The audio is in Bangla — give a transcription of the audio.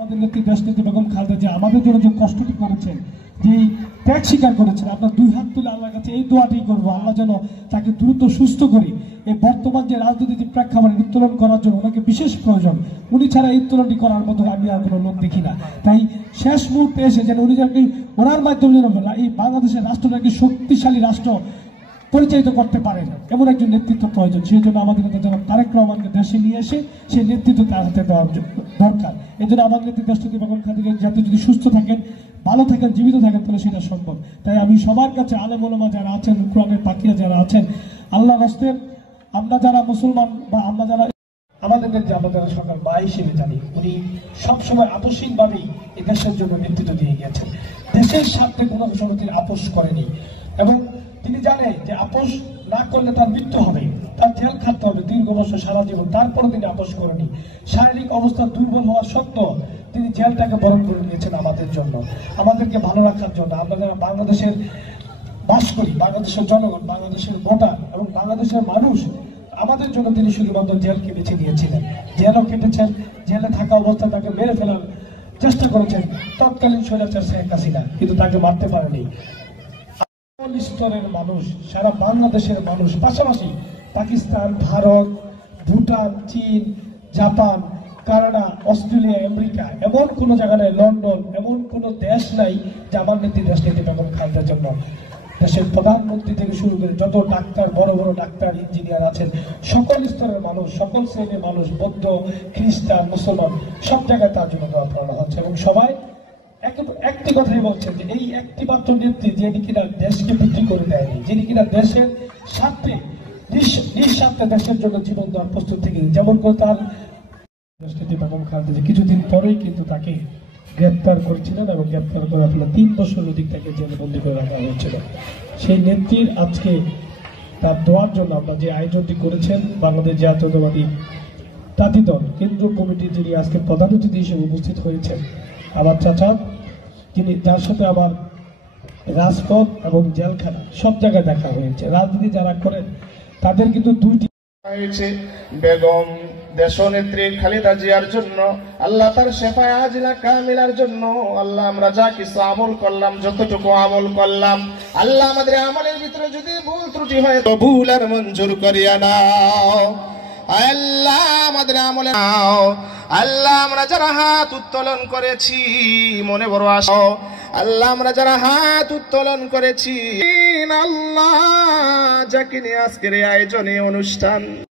আমাদের নেত্রী দেশনেত্রী বেগম খালেদা জিয়া আমাদের জন্য যে কষ্টটি করেছেন, যে ত্যাগ স্বীকার করেছেন, আপনার দুই হাত তুলে আল্লাহর কাছে এই দোয়াটি করবো, আল্লাহ যেন তাকে দ্রুত সুস্থ করে এই বর্তমান যে রাজনীতি প্রেক্ষাপটে উত্তোলন করার জন্য ওনাকে বিশেষ প্রয়োজন। উনি ছাড়া এই উত্তোলনটি করার মতো আমি আর কোনো লোক দেখি না। তাই শেষ মুহূর্তে এসে যেন উনি যেন ওনার মাধ্যমে যেন এই বাংলাদেশের রাষ্ট্রটাকে শক্তিশালী রাষ্ট্র পরিচালিত করতে পারেন এমন একজন নেতৃত্ব প্রয়োজন। সেই জন্য আমাদের যেন তারেক রহমানকে দেশে নিয়ে এসে সেই নেতৃত্ব তার হাতে দেওয়া দরকার। এই জন্য আমাদের নেত্রী দেশনেত্রী বেগম খালেদা জিয়া যদি সুস্থ থাকেন, ভালো থাকেন, জীবিত থাকেন, তাহলে সেটা সম্ভব। তাই আমি সবার কাছে আলেম ওলামা যারা আছেন, কোরআনের পাখিরা যারা আছেন, আল্লাহ রাস্তায় আমরা যারা মুসলমান বা আমরা যারা আমাদের নেত্রী আমরা যারা সকাল মা হিসেবে জানি, উনি সবসময় আপসিকভাবেই এই দেশের জন্য নেতৃত্ব দিয়ে গিয়েছেন। দেশের স্বার্থে কোনো সময় তিনি আপোষ করেনি এবং তিনি জানেন যে আপোষ না করলে তার মৃত্যু হবে, তার জেল খাটতে হবে দীর্ঘ বছর সারা জীবন। তারপরে তিনি আপোষ করেনি। শারীরিক অবস্থা দুর্বল হওয়া সত্ত্বেও তিনি জেলটাকে বরণ করে নিয়েছেন আমাদের জন্য, আমাদেরকে ভালো রাখার জন্য। আমরা যারা বাংলাদেশের বাস করি, বাংলাদেশের জনগণ, বাংলাদেশের ভোটার এবং বাংলাদেশের মানুষ, আমাদের জন্য তিনি শুধুমাত্র জেলকে বেছে নিয়েছিলেন। জেলও কেটেছেন, জেলে থাকা অবস্থায় তাকে মেরে ফেলার চেষ্টা করেছেন তৎকালীন স্বৈরাচার শেখ হাসিনা, কিন্তু তাকে মারতে পারেনি। স্তরের মানুষ, সারা বাংলাদেশের মানুষ, পাশাপাশি পাকিস্তান, ভারত, ভুটান, চীন, জাপান, কানাডা, অস্ট্রেলিয়া, আমেরিকা, এমন কোন জায়গা নেই, লন্ডন, এমন কোন দেশ নাই যে আমার নেত্রী দেশনেত্রী বেগম খালেদার জন্য দেশের প্রধানমন্ত্রী থেকে শুরু করে যত ডাক্তার, বড় বড় ডাক্তার, ইঞ্জিনিয়ার আছেন, সকল স্তরের মানুষ, সকল শ্রেণীর মানুষ, বৌদ্ধ, খ্রিস্টান, মুসলমান, সব জায়গায় তার জন্য দোয়া করানো হচ্ছে। এবং সবাই একটি কথাই বলছেন যে এই একটি মাত্র নেত্রী যিনি কিনা দেশকে বিক্রি করে দেয়নি, যিনি কিনা দেশের স্বার্থে নিঃস্বার্থে দেশের জন্য জীবন দেওয়ার প্রস্তুত থেকে, যেমন করে তার দেশনেত্রী বেগম খালেদা জিয়া কিছুদিন পরেই কিন্তু তাকে গ্রেপ্তার করেছিলেন এবং গ্রেপ্তার করে আপনার 3 বছর অধিক তাকে জেলে বন্দী করে রাখা হয়েছিল। সেই নেত্রীর আজকে তার দোয়ার জন্য আমরা যে আয়োজনটি করেছেন বাংলাদেশ জাতীয়তাবাদী তাঁতি দল কেন্দ্রীয় কমিটির যিনি আজকে প্রধান অতিথি হিসেবে উপস্থিত হয়েছেন, আমার চাচা, যিনি যার সাথে আমার রাজপথ এবং জেলখানা সব জায়গায় দেখা হয়েছে। রাজনীতি যারা করেন তাদের কিন্তু দুইটি হয়েছে বেগম দেশনেত্রী খালেদা জিয়ার জন্য, আল্লাহ তার শেফায়ে আজিলা কামিলার জন্য। আল্লাহ আমরা যা কিছু আমল করলাম, যতটুকু আমল করলাম, আল্লাহ আমাদের আমলের ভিতরে যদি ভুল ত্রুটি হয় কবুল আর মঞ্জুর করিয়া নাও। আল্লাহ আমাদের আমলে নাও। আল্লাহ আমরা যারা হাত উত্তোলন করেছি মনে বড় আশা, আল্লাহ আমরা যারা হাত উত্তোলন করেছি, আল্লাহ যাকে নিয়ে আজকের এই আয়োজনে অনুষ্ঠান